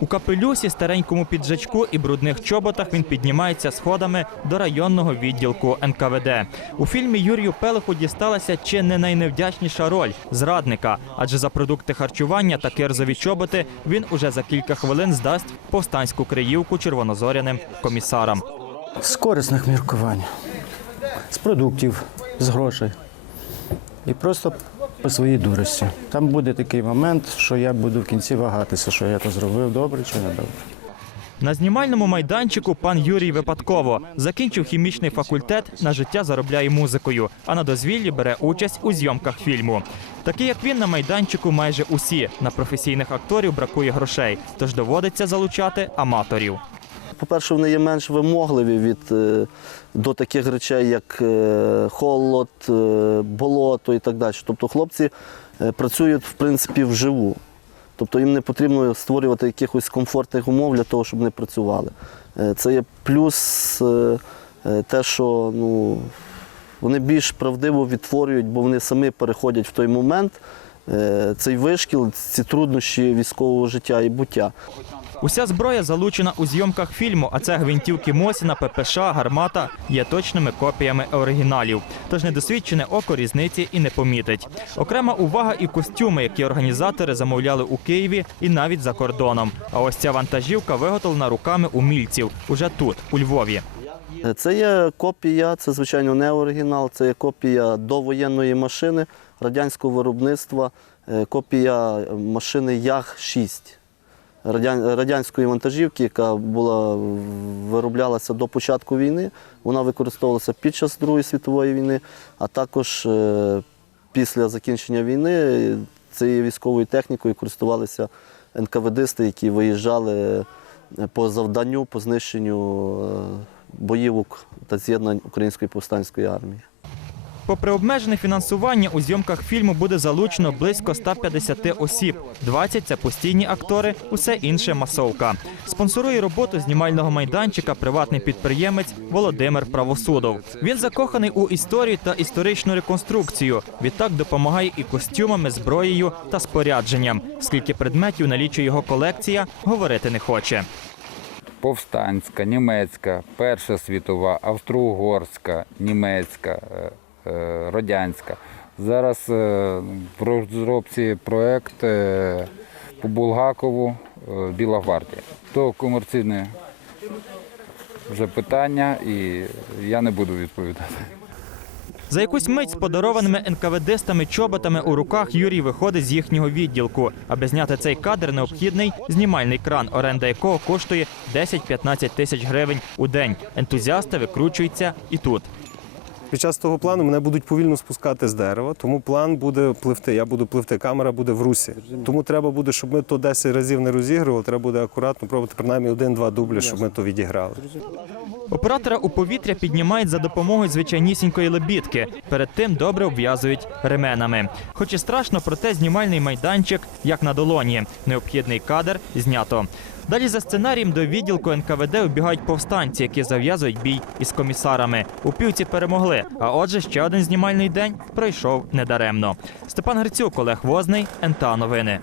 У капелюсі, старенькому піджачку і брудних чоботах він піднімається сходами до районного відділку НКВД. У фільмі Юрію Пелиху дісталася чи не найневдячніша роль зрадника, адже за продукти харчування та кирзові чоботи він уже за кілька хвилин здасть повстанську криївку червонозоряним комісарам. З корисних міркувань, з продуктів, з грошей. І просто по своїй дурості. Там буде такий момент, що я буду в кінці вагатися, що я то зробив добре чи не добре. На знімальному майданчику пан Юрій випадково закінчив хімічний факультет, на життя заробляє музикою, а на дозвіллі бере участь у зйомках фільму. Такі як він на майданчику майже усі. На професійних акторів бракує грошей, тож доводиться залучати аматорів. По-перше, вони є менш вимогливі від, е, до таких речей, як е, холод, е, болото і так далі. Тобто хлопці працюють в принципі вживу. Тобто їм не потрібно створювати якихось комфортних умов для того, щоб вони працювали. Це є плюс те, що ну, вони більш правдиво відтворюють, бо вони самі переходять в той момент, цей вишкіл, ці труднощі військового життя і буття. Уся зброя залучена у зйомках фільму, а це гвинтівки Мосіна, ППШ, гармата є точними копіями оригіналів. Тож недосвідчене око різниці і не помітить. Окрема увага і костюми, які організатори замовляли у Києві і навіть за кордоном. А ось ця вантажівка виготовлена руками умільців уже тут, у Львові. Е, Це є копія, це звичайно не оригінал, це є копія довоєнної машини радянського виробництва, е, копія машини Ях-6 радян- радянської вантажівки, яка була вироблялася до початку війни. Вона використовувалася під час Другої світової війни, а також е, після закінчення війни цією військовою технікою користувалися НКВДисти, які виїжджали е, по завданню, по знищенню е, боївок та з'єднань Української повстанської армії. Попри обмежене фінансування, у зйомках фільму буде залучено близько 150 осіб. 20 – це постійні актори, усе інше масовка. Спонсорує роботу знімального майданчика приватний підприємець Володимир Правосудов. Він закоханий у історію та історичну реконструкцію. Відтак допомагає і костюмами, зброєю та спорядженням. Скільки предметів налічує його колекція, говорити не хоче. повстанська, німецька, Перша світова, австро-угорська, німецька, е, радянська. Зараз е, в розробці проєкт е, по Булгакову е, Біла гвардія. То комерційне вже питання, і я не буду відповідати. За якусь мить з подарованими НКВДстами чоботами у руках Юрій виходить з їхнього відділку. Аби зняти цей кадр, необхідний знімальний кран, оренда якого коштує 10-15 тисяч гривень у день. Ентузіасти викручуються і тут. Під час того плану мене будуть повільно спускати з дерева, тому план буде пливти. Я буду пливти, камера буде в русі. Тому треба буде, щоб ми то 10 разів не розігрували, треба буде акуратно пробувати принаймні один-два дублі, щоб ми то відіграли. Оператора у повітря піднімають за допомогою звичайнісінької лебідки. Перед тим добре обв'язують ременами. Хоч і страшно, проте знімальний майданчик як на долоні. Необхідний кадр знято. Далі за сценарієм до відділку НКВД убігають повстанці, які зав'язують бій із комісарами. У півці перемогли. А отже, ще один знімальний день пройшов недаремно. Степан Грицюк, Олег Возний, НТА Новини.